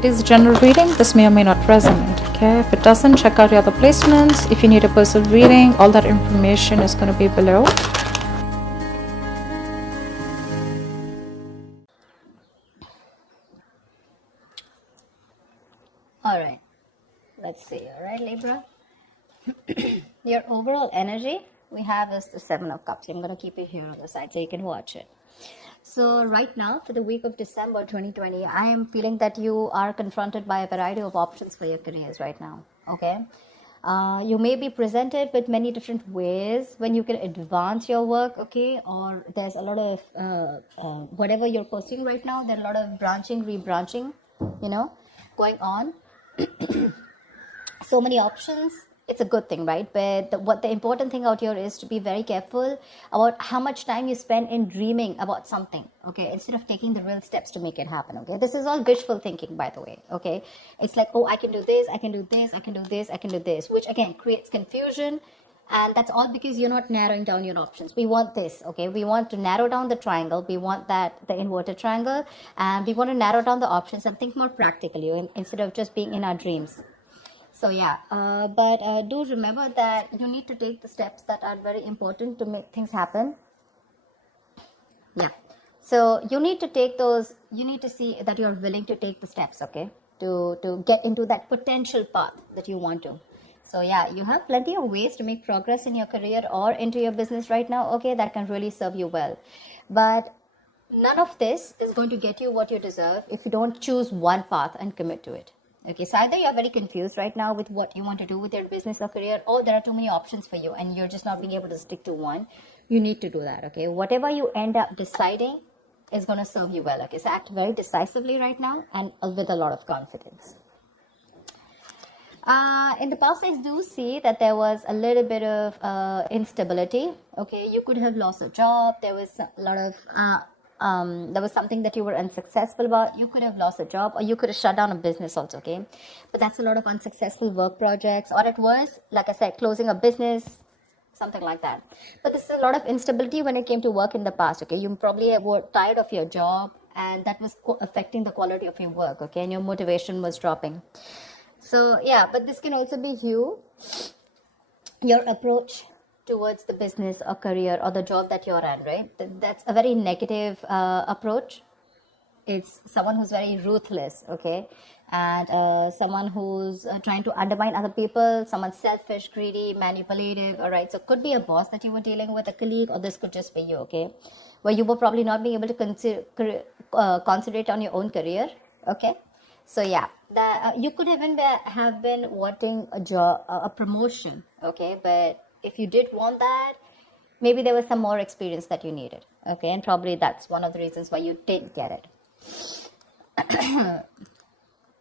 It is a general reading. This may or may not resonate. Okay, if it doesn't, check out your other placements. If you need a personal reading, all that information is going to be below. Alright, let's see. Alright, Libra. Your overall energy we have is the Seven of Cups. I'm going to keep it here on the side so you can watch it. So right now, for the week of December 2020, I am feeling that you are confronted by a variety of options for your careers right now. Okay, you may be presented with many different ways when you can advance your work. Okay, or there's a lot of whatever you're pursuing right now. There's a lot of branching, rebranching, going on. So many options. It's a good thing, right? But the important thing out here is to be very careful about how much time you spend in dreaming about something, okay, instead of taking the real steps to make it happen. Okay, this is all wishful thinking, by the way. Okay, it's like, oh, I can do this, I can do this, I can do this, I can do this, which again creates confusion. And that's all because you're not narrowing down your options. We want this, okay? We want to narrow down the triangle. We want the inverted triangle, and we want to narrow down the options and think more practically instead of just being in our dreams. So yeah, but do remember that you need to take the steps that are very important to make things happen. Yeah, so you need to take those, you need to see that you're willing to take the steps, okay, to get into that potential path that you want to. So yeah, you have plenty of ways to make progress in your career or into your business right now, okay, that can really serve you well. But none of this is going to get you what you deserve if you don't choose one path and commit to it. Okay, so either you're very confused right now with what you want to do with your business or career, or there are too many options for you and you're just not being able to stick to one. You need to do that, okay? Whatever you end up deciding is going to serve you well, okay? So act very decisively right now and with a lot of confidence. In the past, I do see that there was a little bit of instability, okay? You could have lost a job. There was a lot of... there was something that you were unsuccessful about. You could have lost a job, or you could have shut down a business also, okay? But that's a lot of unsuccessful work projects, or it was, like I said, closing a business, something like that. But this is a lot of instability when it came to work in the past, okay? You probably were tired of your job, and that was affecting the quality of your work, okay? And your motivation was dropping. So yeah, but this can also be your approach towards the business or career or the job that you're in, right? That's a very negative approach. It's someone who's very ruthless, okay? And someone who's trying to undermine other people, someone selfish, greedy, manipulative, all right? So it could be a boss that you were dealing with, a colleague, or this could just be you, okay? Where you were probably not being able to concentrate on your own career, okay? So yeah, you could even have been wanting a job, a promotion, okay? But if you did want that, maybe there was some more experience that you needed, okay? And probably that's one of the reasons why you didn't get it.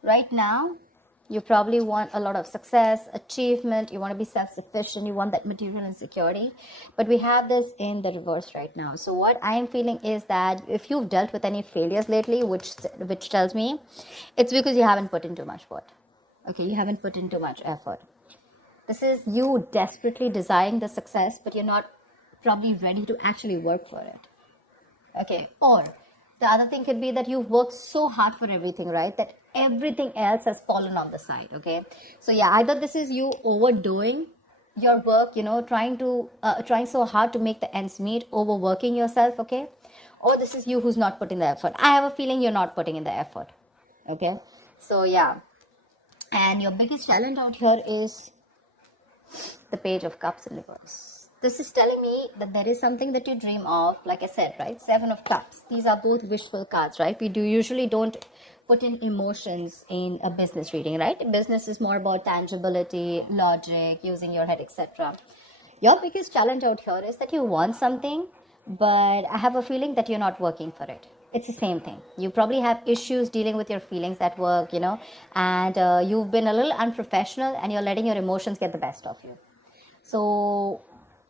Right now, you probably want a lot of success, achievement, you want to be self-sufficient, you want that material and security, but we have this in the reverse right now. So what I am feeling is that if you've dealt with any failures lately, which tells me it's because you haven't put in too much work, okay? You haven't put in too much effort. This is you desperately desiring the success, but you're not probably ready to actually work for it. Okay, or the other thing could be that you've worked so hard for everything, right? That everything else has fallen on the side, okay? So yeah, either this is you overdoing your work, trying so hard to make the ends meet, overworking yourself, okay? Or this is you who's not putting the effort. I have a feeling you're not putting in the effort, okay? So yeah, and your biggest challenge out here is the Page of Cups in reverse. This is telling me that there is something that you dream of, like I said, right? Seven of Cups. These are both wishful cards, right? We usually don't put in emotions in a business reading, right? Business is more about tangibility, logic, using your head, etc. Your biggest challenge out here is that you want something, but I have a feeling that you're not working for it. It's the same thing. You probably have issues dealing with your feelings at work, and you've been a little unprofessional and you're letting your emotions get the best of you. So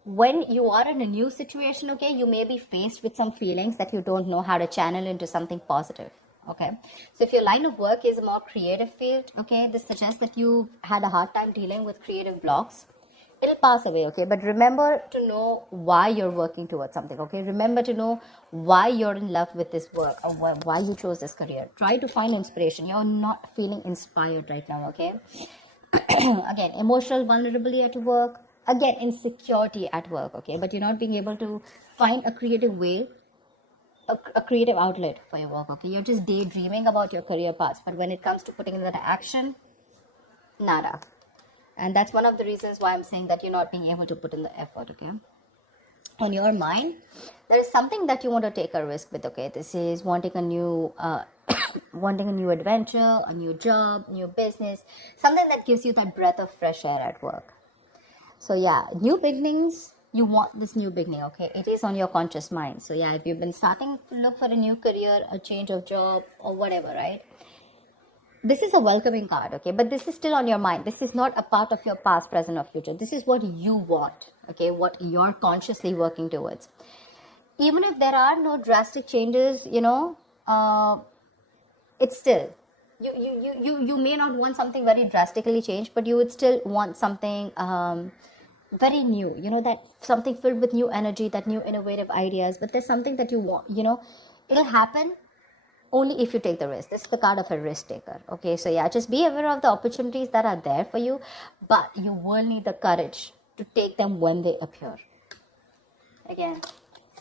when you are in a new situation, okay, you may be faced with some feelings that you don't know how to channel into something positive, okay? So if your line of work is a more creative field, okay, this suggests that you've had a hard time dealing with creative blocks. it'll pass away, okay? But remember to know why you're working towards something, okay? Remember to know why you're in love with this work, or why you chose this career. Try to find inspiration. You're not feeling inspired right now, okay? Again, emotional vulnerability at work, again, insecurity at work, okay? But you're not being able to find a creative way, a creative outlet for your work, okay? You're just daydreaming about your career paths, but when it comes to putting it into action, nada. And that's one of the reasons why I'm saying that you're not being able to put in the effort, okay? On your mind, there is something that you want to take a risk with, okay? This is wanting a new wanting a new adventure, a new job, new business, something that gives you that breath of fresh air at work. So yeah, new beginnings, you want this new beginning, okay? It is on your conscious mind. So yeah, if you've been starting to look for a new career, a change of job, or whatever, right? This is a welcoming card, okay? But this is still on your mind. This is not a part of your past, present, or future. This is what you want, okay? What you're consciously working towards. Even if there are no drastic changes, it's still, you may not want something very drastically changed, but you would still want something very new, that something filled with new energy, that new innovative ideas. But there's something that you want, it'll happen only if you take the risk. This is the card of a risk taker, okay? So yeah, just be aware of the opportunities that are there for you, but you will need the courage to take them when they appear. Again,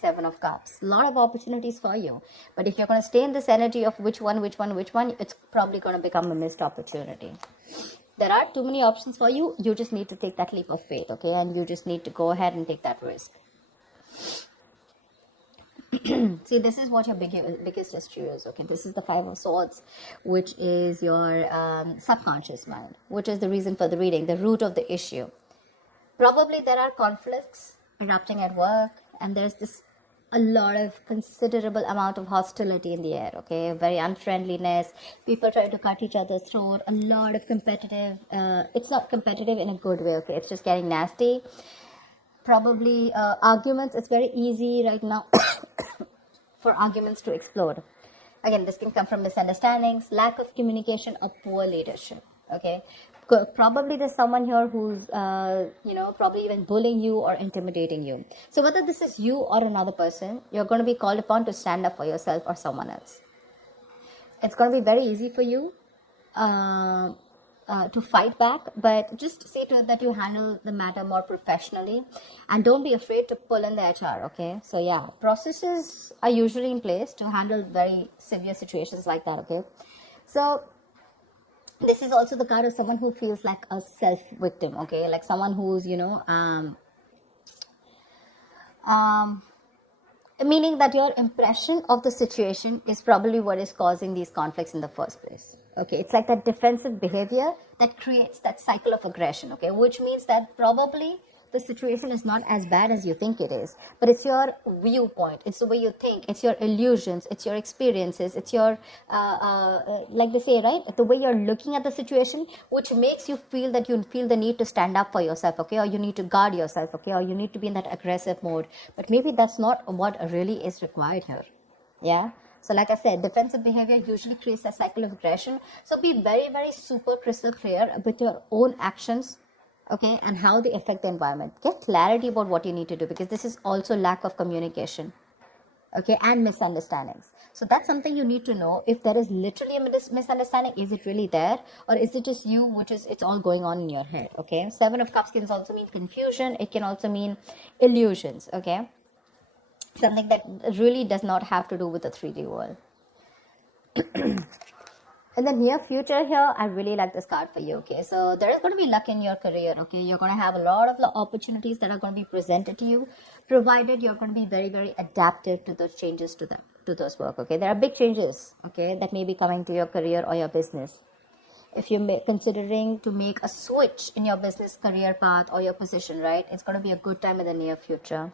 7 of Cups, a lot of opportunities for you, but if you're going to stay in this energy of which one, it's probably going to become a missed opportunity. There are too many options for you. You just need to take that leap of faith, okay? And you just need to go ahead and take that risk. See, this is what your biggest issue is, okay? This is the 5 of Swords, which is your subconscious mind, which is the reason for the reading, the root of the issue. Probably there are conflicts erupting at work, and there's a lot of considerable amount of hostility in the air, okay? Very unfriendliness, people trying to cut each other's throat, a lot of competitive, it's not competitive in a good way, okay? It's just getting nasty. Probably arguments, it's very easy right now for arguments to explode. Again, this can come from misunderstandings, lack of communication, or poor leadership, okay? Probably there's someone here who's, probably even bullying you or intimidating you. So whether this is you or another person, you're going to be called upon to stand up for yourself or someone else. It's going to be very easy for you to fight back, but just see to it that you handle the matter more professionally, and don't be afraid to pull in the HR, okay? So yeah, processes are usually in place to handle very severe situations like that, okay? So this is also the card of someone who feels like a self-victim, okay? Like someone who's, meaning that your impression of the situation is probably what is causing these conflicts in the first place. Okay, it's like that defensive behavior that creates that cycle of aggression, okay, which means that probably the situation is not as bad as you think it is, but it's your viewpoint, it's the way you think, it's your illusions, it's your experiences, it's your, like they say, right, the way you're looking at the situation, which makes you feel that you feel the need to stand up for yourself, okay, or you need to guard yourself, okay, or you need to be in that aggressive mode, but maybe that's not what really is required here, yeah? So like I said, defensive behavior usually creates a cycle of aggression. So be very, very super crystal clear with your own actions, okay, and how they affect the environment. Get clarity about what you need to do, because this is also lack of communication, okay, and misunderstandings. So that's something you need to know. If there is literally a misunderstanding, is it really there, or is it just you, which is, it's all going on in your head, okay? 7 of Cups can also mean confusion. It can also mean illusions, okay? Something that really does not have to do with the 3D world. In the near future here, I really like this card for you, okay? So there is going to be luck in your career, okay? You're going to have a lot of opportunities that are going to be presented to you, provided you're going to be very, very adaptive to those changes to those work, okay? There are big changes, okay, that may be coming to your career or your business. If you're considering to make a switch in your business career path or your position, right, it's going to be a good time in the near future.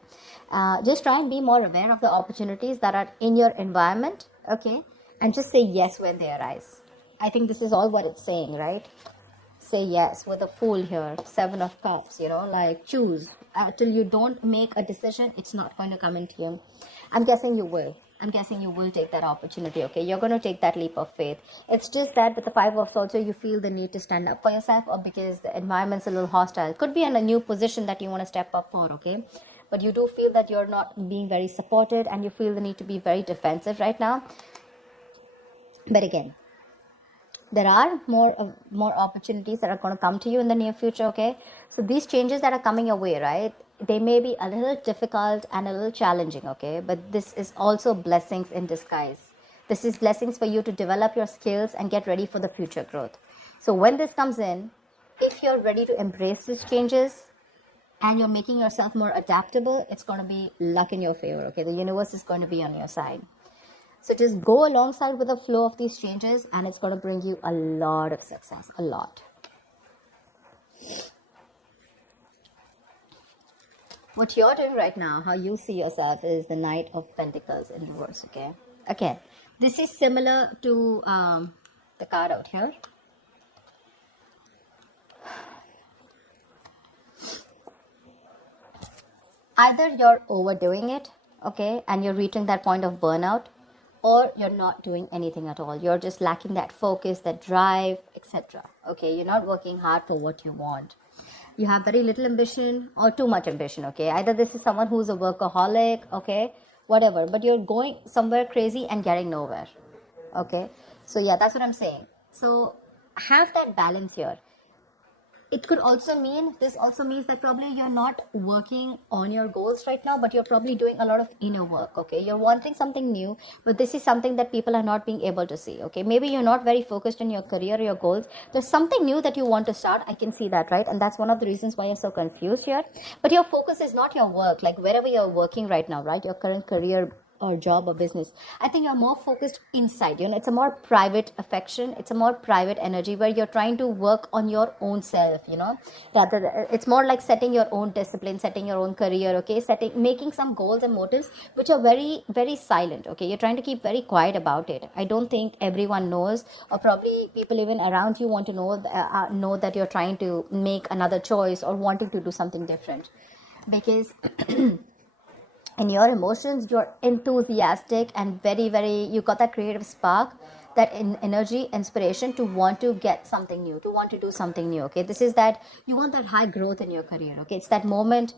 Just try and be more aware of the opportunities that are in your environment, okay, and just say yes when they arise. I think this is all what it's saying, right? Say yes with a Fool here, 7 of Cups, like choose. Till you don't make a decision, it's not going to come into you. I'm guessing you will. I'm guessing you will take that opportunity, okay? You're going to take that leap of faith. It's just that with the Five of Swords, you feel the need to stand up for yourself, or because the environment's a little hostile. Could be in a new position that you want to step up for, okay? But you do feel that you're not being very supported, and you feel the need to be very defensive right now. But again, there are more opportunities that are going to come to you in the near future, okay? So these changes that are coming your way, right, they may be a little difficult and a little challenging, okay? But this is also blessings in disguise. This is blessings for you to develop your skills and get ready for the future growth. So when this comes in, if you're ready to embrace these changes and you're making yourself more adaptable, it's going to be luck in your favor, okay? The universe is going to be on your side. So just go alongside with the flow of these changes, and it's going to bring you a lot of success, a lot. What you're doing right now, how you see yourself, is the Knight of Pentacles in reverse, okay? Again, this is similar to the card out here. Either you're overdoing it, okay, and you're reaching that point of burnout, or you're not doing anything at all. You're just lacking that focus, that drive, etc. Okay, you're not working hard for what you want. You have very little ambition or too much ambition, okay? Either this is someone who's a workaholic, okay, whatever, but you're going somewhere crazy and getting nowhere, okay? So yeah, that's what I'm saying. So have that balance here. It could also mean, this also means that probably you're not working on your goals right now, but you're probably doing a lot of inner work, okay? You're wanting something new, but this is something that people are not being able to see, okay? Maybe you're not very focused on your career or your goals. There's something new that you want to start. I can see that, right? And that's one of the reasons why you're so confused here. But your focus is not your work, like wherever you're working right now, right? Your current career or job or business. I think you're more focused inside, it's a more private affection, it's a more private energy where you're trying to work on your own self, rather it's more like setting your own discipline, setting your own career, okay, making some goals and motives which are very, very silent, okay? You're trying to keep very quiet about it. I don't think everyone knows, or probably people even around you want to know that you're trying to make another choice or wanting to do something different, because in your emotions, you're enthusiastic and very, very, you got that creative spark, that energy, inspiration to want to get something new, to want to do something new, okay? This is that you want that high growth in your career, okay? It's that moment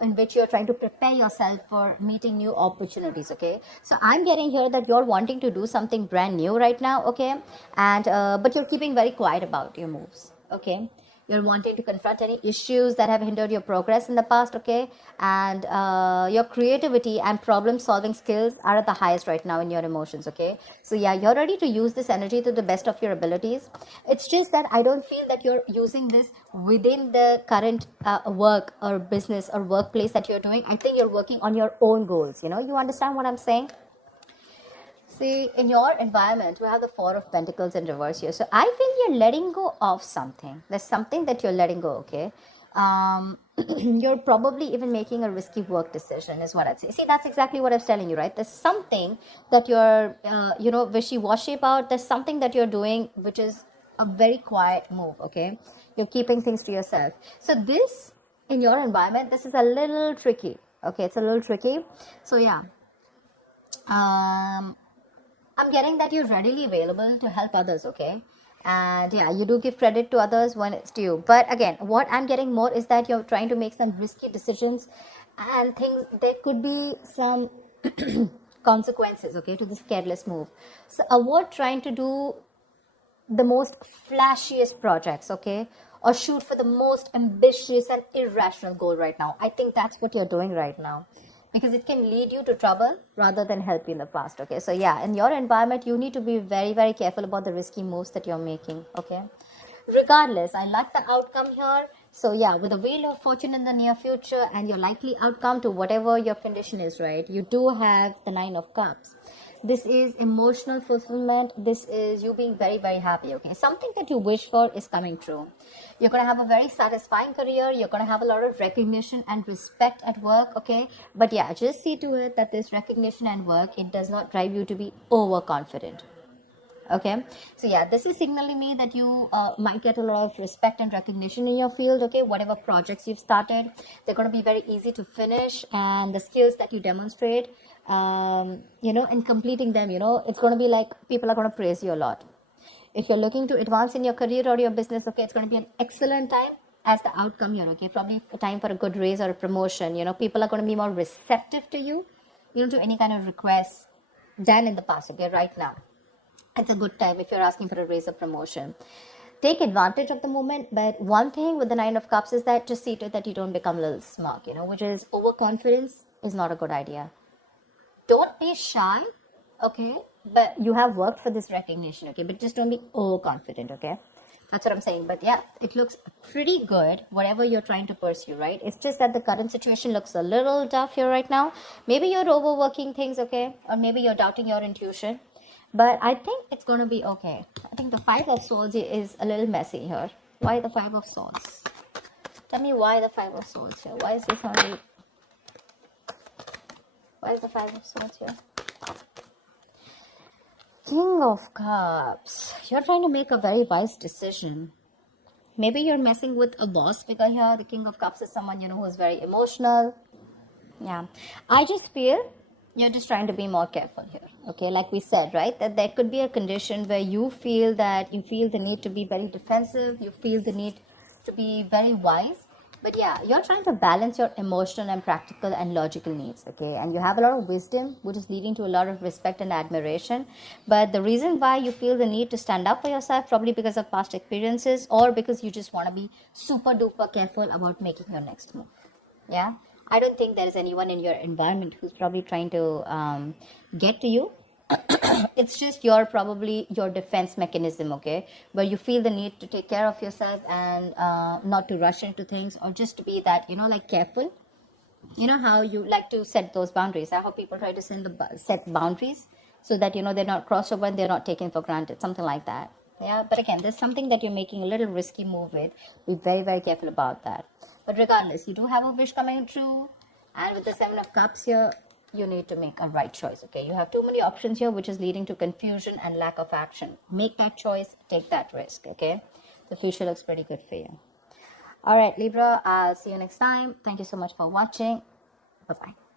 in which you're trying to prepare yourself for meeting new opportunities, okay? So I'm getting here that you're wanting to do something brand new right now, okay? And but you're keeping very quiet about your moves, okay? You're wanting to confront any issues that have hindered your progress in the past, okay? And your creativity and problem-solving skills are at the highest right now in your emotions, okay? So yeah, you're ready to use this energy to the best of your abilities. It's just that I don't feel that you're using this within the current work or business or workplace that you're doing. I think you're working on your own goals, you understand what I'm saying? See, in your environment, we have the Four of Pentacles in reverse here. So I feel you're letting go of something. There's something that you're letting go, okay? You're probably even making a risky work decision is what I'd say. See, that's exactly what I was telling you, right? There's something that you're, wishy-washy about. There's something that you're doing which is a very quiet move, okay? You're keeping things to yourself. So this, in your environment, this is a little tricky, okay? It's a little tricky. So yeah. I'm getting that you're readily available to help others, okay? And yeah, you do give credit to others when it's due. But again, what I'm getting more is that you're trying to make some risky decisions and things. There could be some consequences, okay, to this careless move. So avoid trying to do the most flashiest projects, okay? Or shoot for the most ambitious and irrational goal right now. I think that's what you're doing right now, because it can lead you to trouble rather than help you in the past, okay? So yeah, in your environment, you need to be very, very careful about the risky moves that you're making, okay? Regardless, I like the outcome here. So yeah, with the Wheel of Fortune in the near future and your likely outcome to whatever your condition is, right? You do have the Nine of Cups. This is emotional fulfillment. This is you being very, very happy, okay? Something that you wish for is coming true. You're going to have a very satisfying career. You're going to have a lot of recognition and respect at work, okay? But yeah, just see to it that this recognition and work, it does not drive you to be overconfident, Okay, so yeah, this is signaling me that you might get a lot of respect and recognition in your field. Okay, whatever projects you've started, they're going to be very easy to finish, and the skills that you demonstrate, in completing them, it's going to be like people are going to praise you a lot. If you're looking to advance in your career or your business, okay, it's going to be an excellent time as the outcome here. Okay, probably a time for a good raise or a promotion. People are going to be more receptive to you, to any kind of requests than in the past. Okay, right now it's a good time if you're asking for a raise or promotion. Take advantage of the moment, but one thing with the Nine of Cups is that just see to it that you don't become a little smug, which is overconfidence is not a good idea. Don't be shy, okay, but you have worked for this recognition, okay, but just don't be overconfident, okay. That's what I'm saying. But yeah, it looks pretty good, whatever you're trying to pursue, right? It's just that the current situation looks a little tough here right now. Maybe you're overworking things, okay, or maybe you're doubting your intuition. But I think it's going to be okay. I think the Five of Swords is a little messy here. Why the Five of Swords? Tell me why the Five of Swords here. Why is this only... Why is the Five of Swords here? King of Cups. You're trying to make a very wise decision. Maybe you're messing with a boss figure here. The King of Cups is someone, who is very emotional. Yeah. I just feel you're just trying to be more careful here. Okay, like we said, right, that there could be a condition where you feel the need to be very defensive, you feel the need to be very wise. But yeah, you're trying to balance your emotional and practical and logical needs, okay? And you have a lot of wisdom, which is leading to a lot of respect and admiration. But the reason why you feel the need to stand up for yourself, probably because of past experiences or because you just want to be super duper careful about making your next move. Yeah? I don't think there is anyone in your environment who's probably trying to get to you. It's just your defense mechanism, okay, where you feel the need to take care of yourself and not to rush into things, or just to be that, like careful. How you like to set those boundaries. I hope people try to set boundaries so that, they're not crossed over and they're not taken for granted, something like that. Yeah, but again, there's something that you're making a little risky move with. Be very, very careful about that. But regardless, you do have a wish coming true, and with the Seven of Cups here, you need to make a right choice, okay? You have too many options here, which is leading to confusion and lack of action. Make that choice, take that risk, okay? The future looks pretty good for you. All right, Libra, I'll see you next time. Thank you so much for watching. Bye-bye.